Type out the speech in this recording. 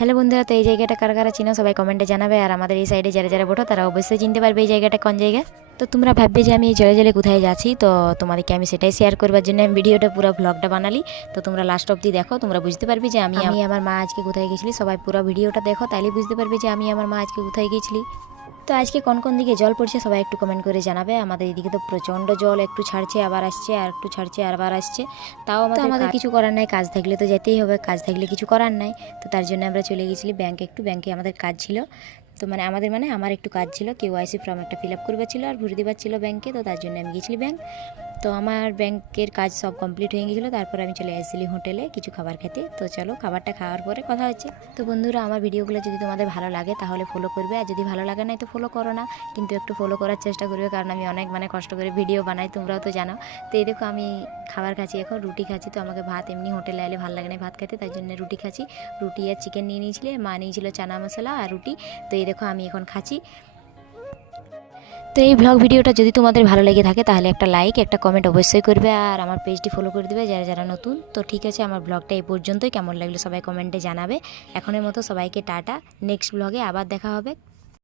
Hello বন্ধুরা, তো এই জায়গাটা কারা কারা চিনো সবাই কমেন্টে জানাবে। আর আমাদের এই সাইডে যারা যারা বটো তারা অবশ্যই চিনতে পারবে এই জায়গাটা কোন জায়গা। তো তোমরা ভাববে যে আমি এই জলে জলে কোথায় যাচ্ছি, তো তোমাদেরকে আমি সেটাই শেয়ার করবার জন্য আমি ভিডিওটা পুরো ব্লগটা বানালি। তো তোমরা লাস্ট অবধি দেখো, তোমরা বুঝতে পারবে যে আমি আমার মা আজকে কোথায় গেছিলি। সবাই পুরো ভিডিওটা দেখো, তাইলে বুঝতে পারবে যে আমি আমার মা আজকে কোথায় গেছিলি। তো আজকে কোন কোন দিকে জল পড়ছে সবাই একটু কমেন্ট করে জানাবে। আমাদের এদিকে তো প্রচণ্ড জল, একটু ছাড়ছে আবার আসছে, আর একটু ছাড়ছে আবার আসছে। তাও আমাদের কিছু করার নাই, কাজ থাকলে তো যেতেই হবে, কাজ থাকলে কিছু করার নাই। তো তার জন্য আমরা চলে গেছিলি ব্যাংকে, একটু ব্যাংকে আমাদের কাজ ছিল। তো আমার একটু কাজ ছিল, KYC ফর্ম একটা ফিল আপ করবার ছিল আর ভরে দেবার ছিল ব্যাংকে। তো তার জন্য আমি গেছিলি ব্যাংক। তো আমার ব্যাংকের কাজ সব কমপ্লিট হয়ে গেছিলো। তারপর আমি চলে আসছিলি হোটেলে কিছু খাবার খেতে। তো চলো খাবারটা খাওয়ার পরে কথা হচ্ছে। তো বন্ধুরা, আমার ভিডিওগুলো যদি তোমাদের ভালো লাগে তাহলে ফলো করবে, আর যদি ভালো লাগে না তো ফলো করো না, কিন্তু একটু ফলো করার চেষ্টা করবে, কারণ আমি অনেক কষ্ট করে ভিডিও বানাই, তোমরাও তো জানো। তো এই দেখো আমি খাবার খাচ্ছি, এখন রুটি খাচ্ছি। তো আমাকে ভাত এমনি হোটেলে এলে ভালো লাগে না ভাত খেতে, তাই জন্য রুটি খাচ্ছি। রুটি আর চিকেন নিয়ে নিয়েছিলে, মা নিয়েছিল চানা মশলা আর রুটি। তো এই দেখো আমি এখন খাচ্ছি। তো এই ব্লগ ভিডিওটা যদি তোমাদের ভালো লেগে থাকে তাহলে একটা লাইক একটা কমেন্ট অবশ্যই করবে, আর আমার পেজটি ফলো করে দেবে যারা যারা নতুন। তো ঠিক আছে, আমার ব্লগটা এই পর্যন্তই। কেমন লাগলো সবাই কমেন্টে জানাবে। এখনের মতো সবাইকে টাটা, নেক্সট ব্লগে আবার দেখা হবে।